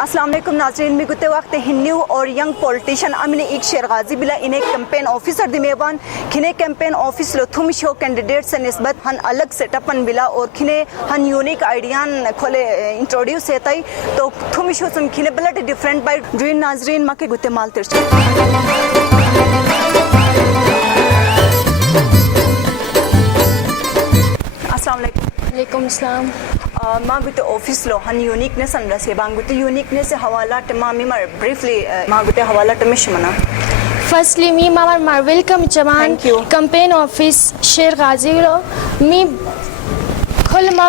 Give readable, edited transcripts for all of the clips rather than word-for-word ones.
अस्सलाम वालेकुम नाज़रीन, मी गुते वक्त हिन्नू और यंग पॉलिटिशियन अमिन एक शेर गाजी बिला इन्हें कैंपेन ऑफिसर दिमेबान खिने कैंपेन ऑफिस लो थुम शो कैंडिडेट से निस्बत हन अलग सेटअपन बिला और खिने हन यूनिक आइडियान खोले इंट्रोड्यूस हेताई तो थुम शो सुन खिने बिला डिफरेंट बाय ड्रीन नाज़रीन माके गुते माल तिरछ अस्सलाम वालेकुम सलाम माँ गुते ऑफिस लो हन यूनिकनेस अंदर से बांग गुते यूनिकनेस से हवाला टमा मी मर ब्रीफली माँ गुते हवाला टमिश मना फर्स्टली मी मार वेलकम जमान कैंपेन ऑफिस शेर गाजी लो मी खुल मा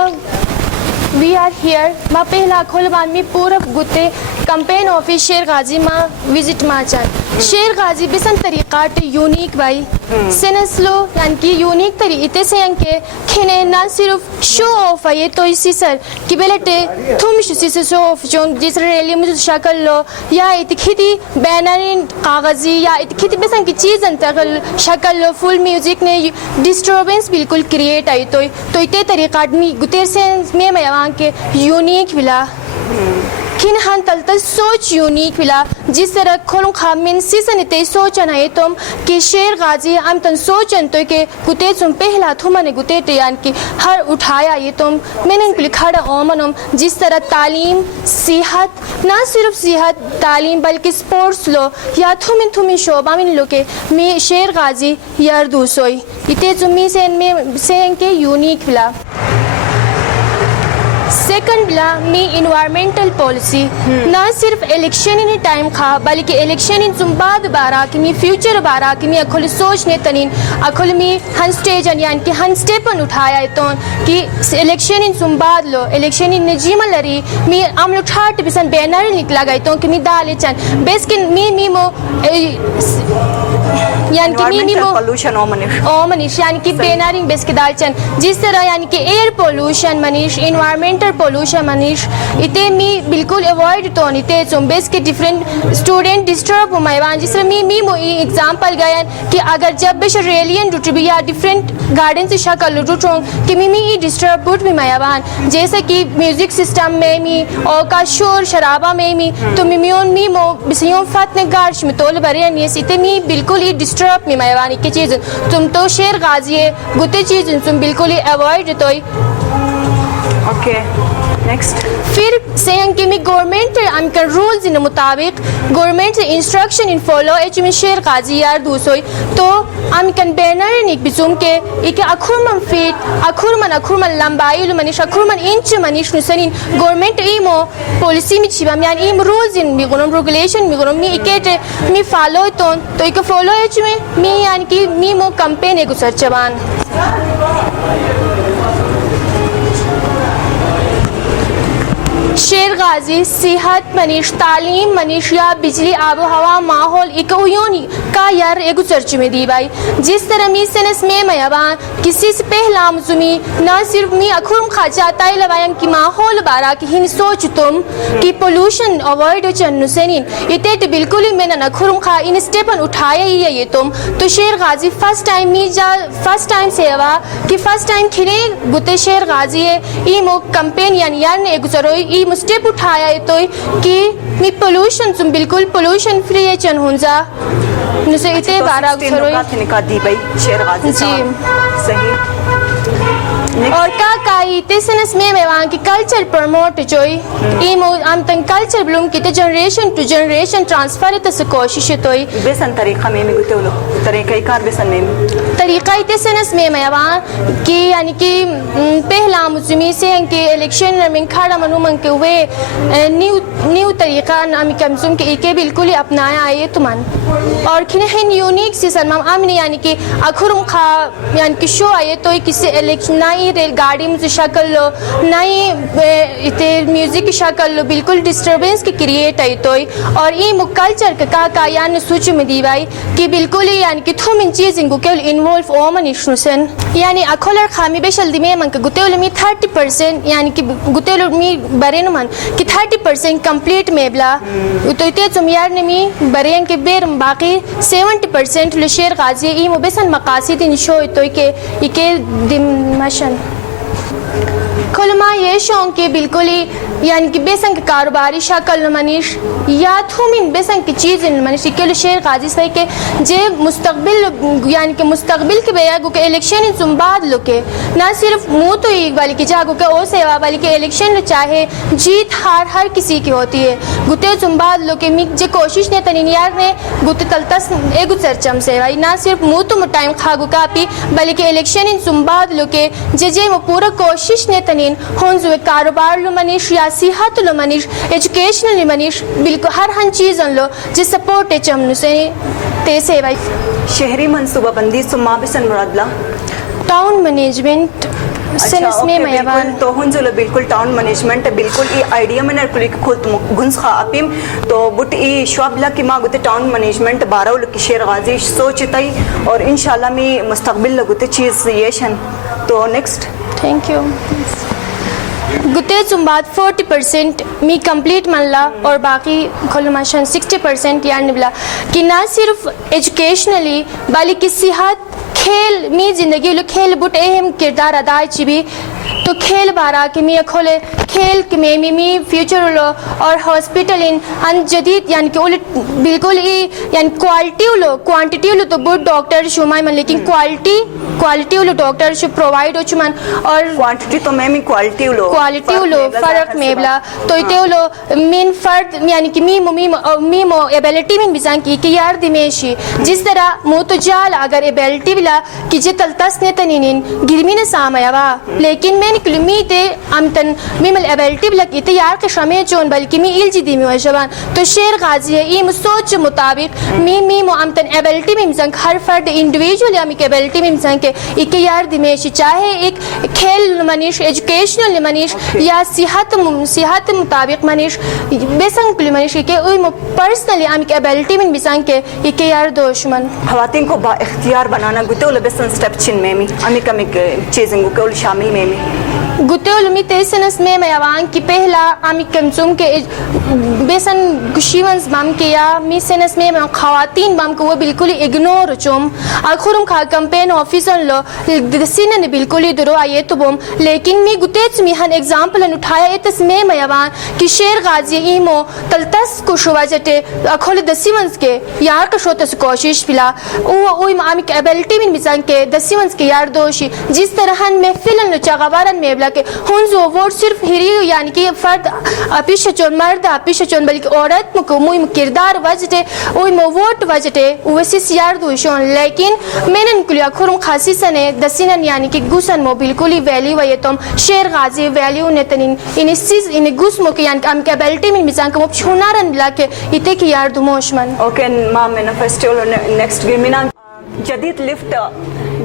वी आर हियर मा पहला खुल मान मी पूरा गुते कैंपेन ऑफिस शेर गाजी मा विजिट मा चान शेर गाजी बिसन तरीका टे यूनिक बाई सेनस लो यानी कि यूनिक तरीके से अंके खिने ना सिर्फ शो ऑफ है तो इसी सर कि बेलटे तुम इसी शो ऑफ जो जिस रैली मुझे शक्ल लो या इतखिदी बैनर कागजी या इतखिदी बिसन की चीज़ अंतगल शक्ल लो फुल म्यूजिक ने डिस्टर्बेंस बिल्कुल क्रिएट आई तो इतने तरीका मी गुतेर से में मैं के यूनिक मिला खिन हन तलतल सोच यूनिक मिला जिस तरह खोलूं खामिन सीसन इतने सोचन है तुम कि शेर गाजी हम तन सोचन तो के गुते तुम पहला थुमने गुते टियान की हर उठाया ये तुम मैंने लिखाड़ा ओमनम जिस तरह तालीम सेहत ना सिर्फ सेहत तालीम बल्कि स्पोर्ट्स लो या थुमिन शोबा मिन लो के मैं शेर गाजी यार दूसोई इतने तुम से के यूनिक मिला सेकंड बिला मी इन्वायरमेंटल पॉलिसी ना सिर्फ इलेक्शन इन टाइम खा बल्कि इलेक्शन इन तुम बाद बारा कि मी फ्यूचर बारा कि मी अखुल सोचने तनिन अखुल मी हन स्टेज यानी कि हन स्टेपन उठाया तो कि इलेक्शन इन तुम बाद लो इलेक्शन इन नजीमा लरी मी हम लोग ठाट बिसन बैनर निकला गए तो कि मी दाले चन बेस कि मी मो यानी कि मी पोल्यूशन ओ मनीष यानी कि बैनरिंग बेस के दाल चन जिस तरह यानी कि air pollution Manish environmental pollution Manish इतने मी बिल्कुल अवॉइड तो इतने तुम बेस के डिफरेंट स्टूडेंट डिस्टर्ब हुमायवान जिस तरह मी एग्जाम्पल गया कि अगर जब बेश रेलियन रूट भी या डिफरेंट गार्डन से शक्ल रूट कि मी डिस्टर्ब रूट भी मायावान जैसे कि म्यूजिक सिस्टम में मी और का शोर शराबा में मी तो मी मो बिसियों फत ने गार्श में तोल भरे नहीं इतने मी बिल्कुल ही डिस्टर्ब में मायावान की चीज़ तुम तो शेर गाजी है गुते चीज़ तुम बिल्कुल ही अवॉइड तो ओके नेक्स्ट फिर से कि मी गवर्नमेंट अनकर रूल्स इन मुताबिक गवर्नमेंट से इंस्ट्रक्शन इन फॉलो एच में शेर गाजी यार दूसोई तो अनकन बैनर निक बिजुम के एक अखुरमन फीट अखुरमन लंबाई लो मनीष अखुरमन इंच मनीष नुसनिन गवर्नमेंट इमो पॉलिसी में छिबा मी इम रूल्स इन मी गुनम रेगुलेशन मी गुनम मी इकेट मी फॉलो तो एक फॉलो एच में मी यानी कि मी मो कैंपेन एक गुसर चबान शेर गाजी सेहत मनीष तालीम मनीष या बिजली आबो हवा माहौल इकोयोनी का यार एगो चर्च में दी भाई जिस तरह मी सेनस में मयाबान किसी से पहला मुजुमी ना सिर्फ मी अखुरम खाचाता है लवायन की माहौल बारा की हिन सोच तुम कि पोल्यूशन अवॉइड चन्नुसेनिन इते तो बिल्कुल ही मैंने अखुरम खा इन स्टेपन उठाया ही है ये तुम तो शेर गाजी फर्स्ट टाइम सेवा कि फर्स्ट टाइम खिने गुते शेर गाजी है ई मो कैंपेन यार ने एगो जरोई स्टेप उठाया है तो कि मी पोल्यूशन तुम बिल्कुल पोल्यूशन फ्री है चन हुंजा नुसे इते बारा सरोई का दी भाई शेर गाजी सही और का इते सनस में वहाँ की कल्चर प्रमोट जोई ई मो हम तन कल्चर ब्लूम किते जनरेशन टू जनरेशन ट्रांसफर तस कोशिश तोई बेसन तरीका में गुते लो तरीका ही कार बेसन में तरीका इते सनस में वहाँ की यानी कि पहला मुजमी से के इलेक्शन में खड़ा मनु मन के हुए न्यू तरीका नाम कमजुम के इके बिल्कुल ही अपनाया है तुमन और खिने हैं यूनिक सी सनम आमने यानी कि अखुरम खा यानी कि शो आए तो किसी इलेक्शन ना ही रेल गाड़ी में शक्ल लो ना ही इतने म्यूजिक की शक्ल लो बिल्कुल डिस्टर्बेंस की क्रिएट आई तो और ये कल्चर का यानी सूच में दी भाई कि बिल्कुल ही यानी कि थोम इन चीज़ इनको केवल इन्वॉल्व ओ मनीषनुसन यानी अखोलर खामी बेशल दिमे मन के गुतेल मी 30% यानी कि गुतेल मी बरे न मन कि 30% कंप्लीट मेबला तो इते तुम यार ने मी बरे के बेर बाकी 70% ले शेर गाजी ई मो बेसन मकासिद इन शो तो के दिमशन खुलमा ये शौक के बिल्कुल ही یعنی کہ بیسن کے کاروباری شکل منیش یا تھومن بیسن کی چیز منیش کہ شیر غازی سے کہ جے مستقبل یعنی کہ مستقبل کے بیا گو کہ الیکشن ان بعد لو کے نہ صرف منہ تو ایک والی کی جاگو کہ او سیوا والی کہ الیکشن چاہے جیت ہار ہر کسی کی ہوتی ہے گتے تم بعد لو کہ می جے کوشش نے تنین یار نے گتے تلتس ایگو چرچم سیوا نہ صرف منہ تو ٹائم کھاگو کاپی بلکہ الیکشن ان تم بعد لو کہ جے پورا کوشش نے تنین ہون جو کاروبار لو منیش یا صحت لو منیش ایجوکیشنل منیش بالکل ہر ہن چیز لو جے سپورٹ چم سے تے سیوا شہری منصوبہ بندی سما بسن مرادلہ ٹاؤن مینجمنٹ سنس میں میوان تو ہن جو بالکل ٹاؤن مینجمنٹ بالکل ای آئیڈیا میں نرکلی خود گنس خا اپیم تو بٹ ای شعبہ کی ما گتے ٹاؤن مینجمنٹ بارہ لکی شیر غازی سوچتائی اور انشاءاللہ می مستقبل لگتے چیز یشن تو نیکسٹ تھینک یو گتے تم بعد 40% می کمپلیٹ منلا اور باقی کھلماشن 60% یعنی بلا کہ نہ صرف ایجوکیشنلی بلکہ صحت کھیل می زندگی لو کھیل بٹ اہم کردار ادا چی تو کھیل بارا کہ می کھولے کھیل کہ می فیوچر لو اور ہاسپٹل ان جدید یعنی کہ بالکل یعنی کوالٹی لو کوانٹیٹی لو تو بٹ ڈاکٹر شمائی من لیکن کوالٹی لو ڈاکٹر شو پرووائڈ ہو چمن اور کوانٹیٹی تو میں کوالٹی لو فرق میبلا تو تے لو مین فرد یعنی کہ می مو ایبلٹی من بزان کی کہ یار دمیشی جس طرح مو تو جال اگر ایبلٹی بلا کہ جے تلتس نے تنین گرمی نے سامیا لیکن میں نکلمی تے امتن میمل ایبلٹی بلا کہ تے یار کے شمے چون بلکہ می ایل جی دی می وجبان تو شیر غازی ہے ای سوچ مطابق می مو امتن ایبلٹی میں بزان ہر فرد انڈیویجول یا می کے ایبلٹی میں بزان کہ ایک یار دمیشی چاہے ایک کھیل منیش ایجوکیشنل منیش یا صحت مطابق منیش بیسن کلی منیش کہ اوی مو پرسنلی ام کے ایبلٹی من بزان کہ ایک یار دوشمن خواتین کو با اختیار بنانا گتے ول بیسن سٹیپ چن میں امی کم چیزیں کو شامل میں گتے علمی تیسنس میں میوان کی پہلا امی کمزم کے بیسن گشیونز بام کے یا می سنس میں خواتین بام کو وہ بالکل اگنور چوم آخرم کھا کمپین آفیسر لو دسینہ نے بالکل درو آئیے تو بوم لیکن می گتے چمی ہن ایگزامپل اٹھایا اتس میں میوان کی شیر غازی ایمو تلتس کو شوا جٹے اکھول دسیونز کے یار کا شوتس کوشش پلا اوی امی کے ایبلٹی من بزان کے دسیونز کے یار دوشی جس طرح ہن محفلن لو چاگوارن میں بلا کہ ہنزو ووٹ صرف ہری یعنی کہ فرد اپیش چون مرد اپیش چون بلکہ عورت مکو موی کردار وجٹے اوی مو ووٹ وجٹے ویسی سیار دوشون لیکن مینن کلیا کھرم خاصی سنے دسینن یعنی کہ گوسن مو بالکلی ویلیو ویتم شیر غازی ویلیو نتنین ان سیز ان گوس مو کہ یعنی کہ ام کیبلٹی من میزان کو چھونارن بلا کہ ایتے کی یار دموشمن اوکے ما مینیفیسٹو نیکسٹ گیمنا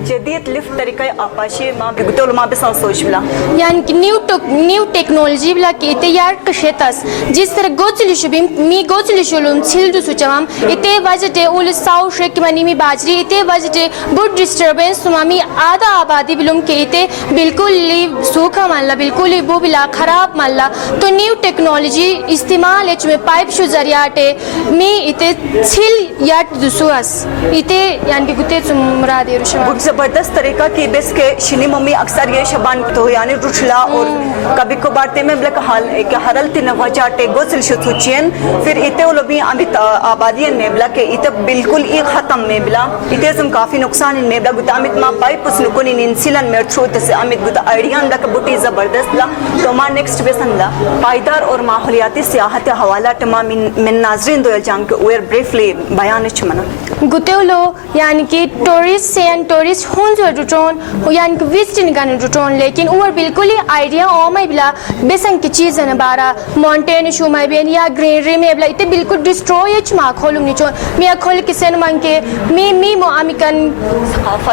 جدید لفٹ طریقہ آپاشی ماں بگتول ماں بسان سوچ بلا یعنی کہ نیو ٹیکنالوجی بلا کہ ایتے یار کشیتاس جس طرح گوچلی شبیم می گوچلی شلوم چھل دو سوچوام ایتے وجٹے اول ساو شرک منی می باجری ایتے وجٹے بڑ ڈسٹربنس سمامی آدھا آبادی بلوم کے ایتے بالکل لی سوکھا مانلا بالکل بو بلا خراب مانلا تو نیو ٹیکنالوجی استعمال اچ میں پائپ شو ذریعاٹے می ایتے چھل یاٹ دسواس ایتے یعنی کہ گتے مرادی رشوان زبردست طریقہ کی بس کے شنی ممی اکثر یہ شبان تو یعنی رٹلا اور کبھی کو بارتے میں بلک حال ایک حرلتی نواجاٹے گوزل شتوچین پھر ایتے وہ لوگ ابھی آبادین میں بلا کہ ایتے بالکل ای ختم میں بلا ایتے زم کافی نقصان میں بلا گتا امیت ماں پائپ اس نکونی ننسیلن میں تھروت سے امیت گتا آئیڈیان لکا بوٹی زبردست بلا تو ماں نیکسٹ بیسن لا پائیدار اور ماحولیاتی سیاحت حوالہ تمام من ناظرین دویل جان کے اویر بریفلی بیان چمنا گتے لو یعنی کہ ٹورسٹ سے ٹورسٹ ہون جو ڈٹون یعنی کہ وزٹن گانے ڈٹون لیکن اوور بالکل ہی آئیڈیا اومائی بلا بیسن کی چیزیں بارا مونٹین شومائی بین یا گرینری میں بلا ایتے بالکل ڈسٹروی چما کھولم نیچون میں کھول کسین مان کے می مو امکان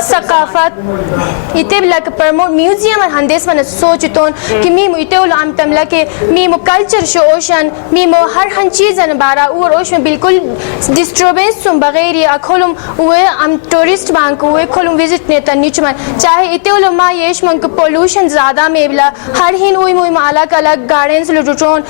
ثقافت ایتے بلا کہ پرموٹ میوزیم ہندیس من سوچتون کہ می مو ایتے ول ام تملا کہ می مو کلچر شو اوشن می مو ہر ہن چیزیں بارا اور اوشن بالکل ڈسٹربنس سم بغیر کھولم اوے ام ٹورسٹ بانک اوے کھولم وزٹ जितने तन्नी चुमान चाहे इते उलो मा येश मंक पोल्यूशन ज़्यादा में बिला हर हिन उई मुई अलग अलग गार्डन्स लुटोन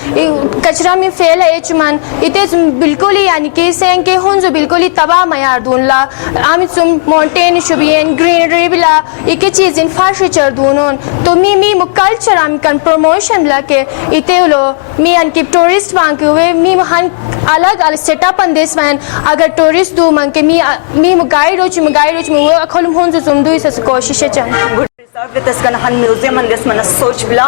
कचरा में फेल है चुमान इते बिल्कुल ही यानी कि से के हुन जो बिल्कुल ही तबाह मयार दूनला आमित सुम माउंटेन शुबियन ग्रीनरी बिला इके चीज इंफ्रास्ट्रक्चर दूनोन तो मी कल्चर आम कन प्रमोशन ला के इते उलो मी अन की टूरिस्ट वांग के हुए मी हन अलग अलग सेटअप अन दिस वैन अगर टूरिस्ट दू मंग के मी गाइड रोच वो अखलम हुन जो तुम दू इस कोशिश चन वितस्कन हन म्यूजियम अंदस मन सोच बिला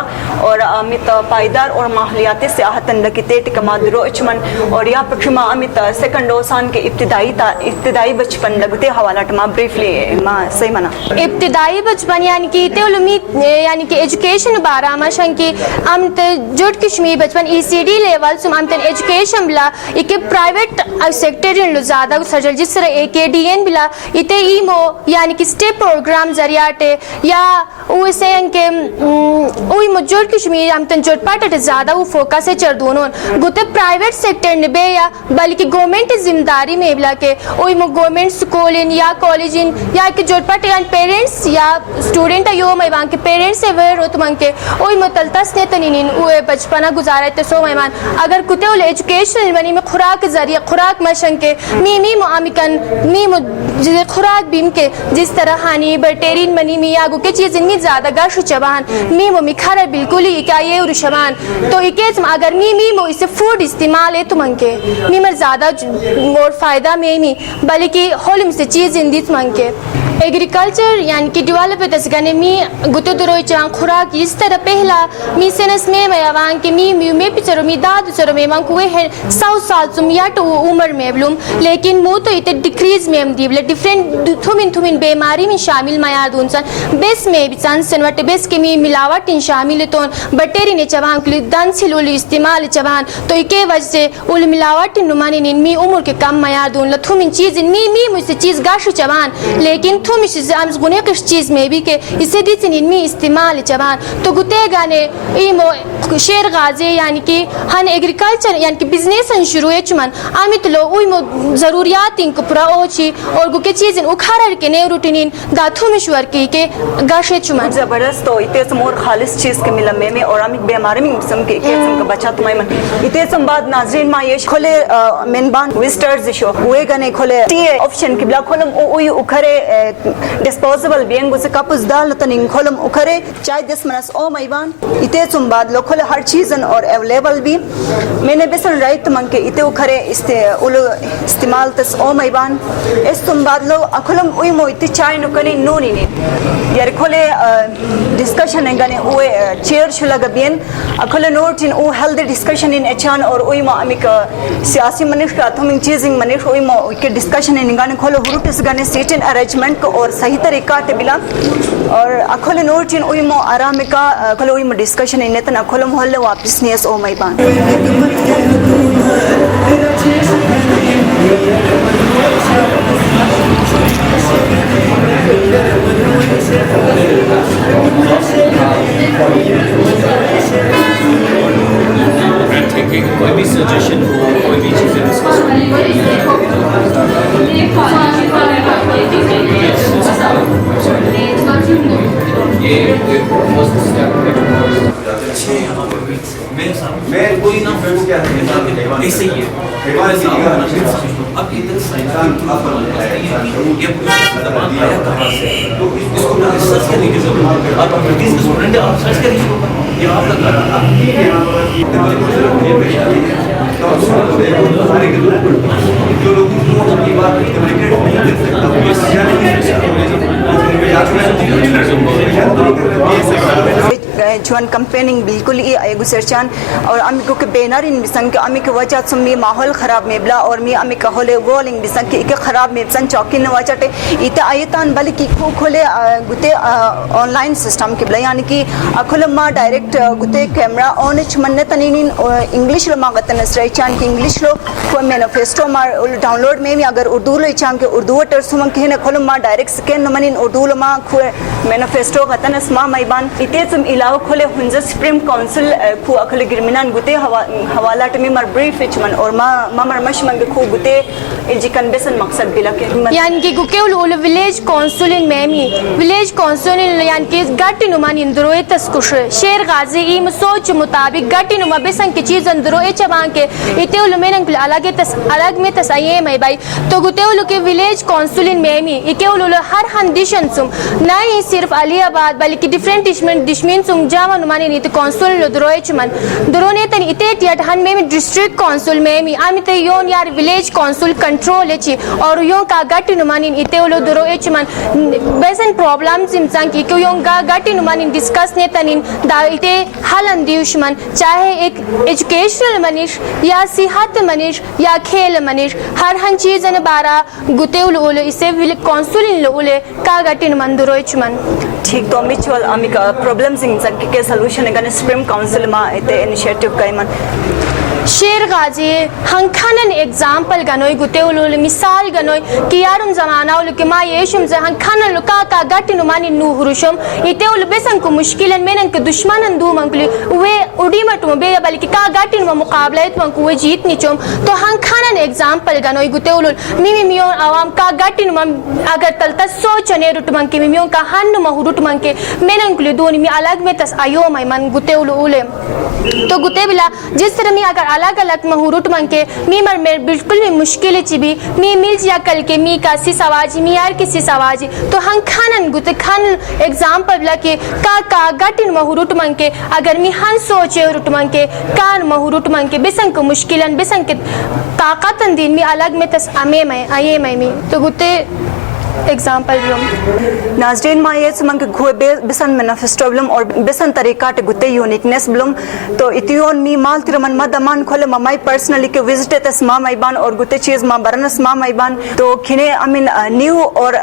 और अमित पायदार और माहौलियाती सियाहतन लकीते टिकमादरो अचमन और या पक्षमा अमित सेकंड ओसान के इब्तिदाई बचपन लगते हवाला टमा ब्रीफली मा सही मना इब्तिदाई बचपन यानी कि ते उलमी यानी कि एजुकेशन बारा मशन की अमित जुट किशमी बचपन ईसीडी लेवल सुम अमित एजुकेशन बिला इके प्राइवेट सेक्टर इन ज्यादा सजल जिस तरह एकेडीएन बिला इते ईमो यानी कि स्टेप प्रोग्राम जरियाटे या उसे के उई मजूर कश्मीर हम तन जोट पाट ज्यादा वो फोकस है चरदूनों गुते प्राइवेट सेक्टर ने बे या बल्कि गवर्नमेंट जिम्मेदारी में बिला के उई मो गवर्नमेंट स्कूल इन या कॉलेज इन या के जोट पाट यान पेरेंट्स या स्टूडेंट यो मेहमान के पेरेंट्स से वे रोत मंग के उई मुतलतस ने तनिन उए बचपना गुजारे ते सो मेहमान अगर कुते उल एजुकेशन बनी में खुराक जरिए खुराक मशन के मी मुआमिकन मी खुराक बीम के जिस तरह हानी बटेरिन मनी मी या के चीज इनमें ज्यादा गश चबान मी वो मिखारा बिल्कुल ही क्या ये उरुशमान तो इके अगर मी वो इसे फूड इस्तेमाल है तुम अंके मी मर ज्यादा और फायदा में मी बल्कि होल से चीज इन दिस मंके एग्रीकल्चर यानी कि डेवलप तसगने मी गुतो दरोई चांग खुराक इस तरह पहला मी सेनस में मयावांग के मी पिचरो मी दाद चरो में मांग कुए है 100 साल तुम या तो उम्र में ब्लूम लेकिन मु तो इते डिक्रीज में दीबले डिफरेंट थुमिन बीमारी में शामिल मया दूनसन बेस में भी चांस सनवट बेस के मी मिलावट इन शामिल तो बटेरी ने चबांग कुली दन सिलुल इस्तेमाल चबान तो इके वजह से उल मिलावट नुमानी निन मी उम्र के कम मया दून ल थुमिन चीज मी मुझसे चीज गाश चबान लेकिन तुम इस गुने किस चीज में भी के इसे दी इनमें इस्तेमाल चबान तो गुते गाने ई शेर गाजे यानी कि हन एग्रीकल्चर यानी कि बिजनेस शुरू है चमन आमित लो उई मो जरूरियात इनको पूरा ओची और गुके चीज उखार के ने रूटीन दाथु मिश्वर के गाशे चमन जबरदस्त तो इते समोर खालिस चीज के मिलमे में और अमिक बीमारी में किस्म के किस्म का बचा तुम्हारे मन इते संबाद नाजरीन मा ये खोले मेनबान विजिटर्स शो हुए गने खोले टी ऑप्शन के ब्ला खोलम उई उखरे डिस्पोजेबल बियंग उसे कपस दाल तनिंग खोलम उखरे चाय 10 मिनट ओ मैबान इते तुम बाद लो खोले हर चीज और अवेलेबल भी मैंने बेसन राइट मंग के इते उखरे इस्तेमाल तस ओ मैबान इस तुम बाद लो अखलम उई मो इते चाय नु कने नोनी ने यार खोले डिस्कशन गने उए चेयर शुला गबियन अखले नोट इन ओ हेल्दी डिस्कशन इन एचान और उई मो अमिक सियासी मनिश का थमिंग चीजिंग मनिश उई मो के डिस्कशन इन गने खोले हुरुटिस गने सीटिंग अरेंजमेंट को और सही तरीका ते बिला और अखले नोट इन उई मो आराम का अखले उई मो डिस्कशन इन तना अखले मोहल्ले वापस नियस ओ मैबान कोई भी सजेशन हो कोई भी चीज़ें डिस्कस मैं कोई ना ऐसे ही है अब इधर इसको रिसर्च करने की जरूरत है आप स्टूडेंट आप सर्च करिए ये आप जुआन कंपेनिंग बिल्कुल ही गुजरचान और अमिको के बैनर इन बिसन के अमिक वजह सुमी माहौल खराब मेबला और मी अमिक होले वॉलिंग बिसन के इके खराब मेबसन चौकी न वजहटे इते आयतान बल्कि खो खोले गुते ऑनलाइन सिस्टम के बला यानी कि अखुल मा डायरेक्ट गुते कैमरा ऑन चमन्ने तनिन इंग्लिश लो मागतन स्ट्रेचान की इंग्लिश लो को मैनिफेस्टो मा डाउनलोड में अगर उर्दू लो चान के उर्दू टर सुमन के न खोल मा डायरेक्ट स्कैन न मनिन उर्दू लो मा मैनिफेस्टो गतन स्मा मैबान इते तुम इलाव खोले हुंजा सुप्रीम काउंसिल खु अखले गिरमिनान गुते हवाला टमी मर ब्रीफ इचमन और मर मशमन खु गुते एजी कन्वेंशन मकसद बिला के यानी कि गुकेउल उल विलेज काउंसिल इन मेमी विलेज काउंसिल यानी कि गट्टी नुमान इंदरोए तस्कुश शेर गाजी ई सोच मुताबिक गट्टी नुमा बेसन की चीज अंदरोए चबां के इते उल मेनन अलग में तसाये में भाई तो गुतेउल के विलेज काउंसिल इन मेमी इके उल हर हंदिशन सुम ना ही सिर्फ अलीबाद बल्कि डिफरेंट डिशमिन सुम जावा नुमानी नीति काउंसिल लो दरोए चमन दरोने तन इते टियट हन में डिस्ट्रिक्ट काउंसिल में आमिते योन यार विलेज काउंसिल कंट्रोल एची और यो का गट्टी नुमानी इते उल दरोए चमन बेसन प्रॉब्लम्स इंसान की क्यों यो का गट्टी नुमानी डिस्कस ने तनिन दा इते हल अंदियुशमन चाहे एक एजुकेशनल मनीष या सिहत मनीष या खेल मनीष हर हन चीज ने बारा गुते उल इसे काउंसिल लो उले का गट्टी नुमान दरोए चमन ठीक तो मिचुअल अमिका प्रॉब्लम्स इंसान के सॉल्यूशन गने सुप्रीम काउंसिल मा इते इनिशिएटिव काइमन शेर गाजी हंखानन एग्जांपल गनोय गुते उल मिसाल गनोय कि यारुम जमाना उल के मा येशुम ज हंखानन लुका का गट्टी नुमानी नुहुरुशम इते उल बेसन को मुश्किलन मेनन के दुश्मनन दू मंगली वे उडी मटु बे बल्कि का गट्टी नुमा मुकाबला इत मंकु वे जीत निचोम तो हंखानन एग्जांपल गनोय गुते उल मियो आवाम का गट्टी नुमा अगर तलता सोचने रुट मंके मियो का हन महुरुट मंके मेनन कुले दोनी मी अलग में तस आयो मन गुते उल तो गुते बिला जिस तरह मी अगर अलग अलग महुरुट मंके मी मर में बिल्कुल भी मुश्किल चिबी मी मिल जिया कल के मी का सी सवाजी मी यार किसी सवाजी तो हम खानन गुते खान एग्जांपल लके का गटिन महुरुट मंके अगर मी हन सोचे रुट मंके कान महुरुट मंके बेसन को मुश्किलन बेसन के ताकतन दिन मी अलग में तस अमे में आये में मी तो गुते एग्जांपल ब्लूम नाजरीन मा ये समंग घुए बेसन मैनिफेस्टो ब्लूम और बेसन तरीका टे गुते यूनिकनेस ब्लूम तो इतियोन मी माल तिरमन मदमान खोले ममाई पर्सनली के विजिट तस मा माइबान और गुते चीज मा बरनस मा माइबान तो खिने अमीन न्यू और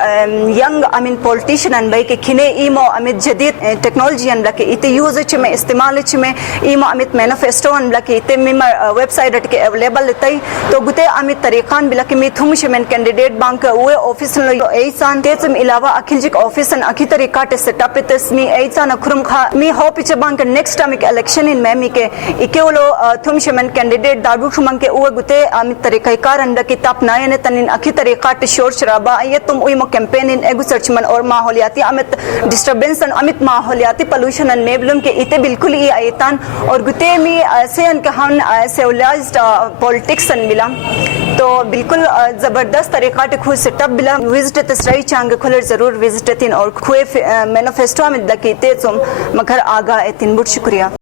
यंग अमीन पॉलिटिशियन अन भाई के खिने ईमो अमित जदीद टेक्नोलॉजी अन लके इते यूज च में इस्तेमाल च में ईमो अमित मैनिफेस्टो अन लके इते मी वेबसाइट के अवेलेबल तई तो गुते अमित तरीकान बिलके मी थुमश में कैंडिडेट बैंक वे ऑफिस लो ऐसान तेजम इलावा अखिलजिक ऑफिस अन अखी तरीका टे सेटअप तस मी ऐसान खुरम खा मी होप च बैंक नेक्स्ट टाइम के इलेक्शन इन में मी के इकेवलो थुमश में कैंडिडेट दादू खुमन के वे गुते अमित तरीका कारन लके तप नायने तनिन अखी तरीका टे शोर शराबा ये तुम उइमो कैंपेन इन एगु सर्च मन और माहौलियाती अमित डिस्टरबेंस अमित माहौलियाती पोल्यूशन अन मेबलम के इते बिल्कुल ही आयतान और गुते मी से अन के हन सिविलाइज्ड पॉलिटिक्स अन मिला तो बिल्कुल जबरदस्त तरीका टे खुद सेटअप बिला विजिट तसराई चांग खुलर जरूर विजिट तिन और खुए मैनिफेस्टो में दकीते तुम मगर आगा एतिन बुट शुक्रिया।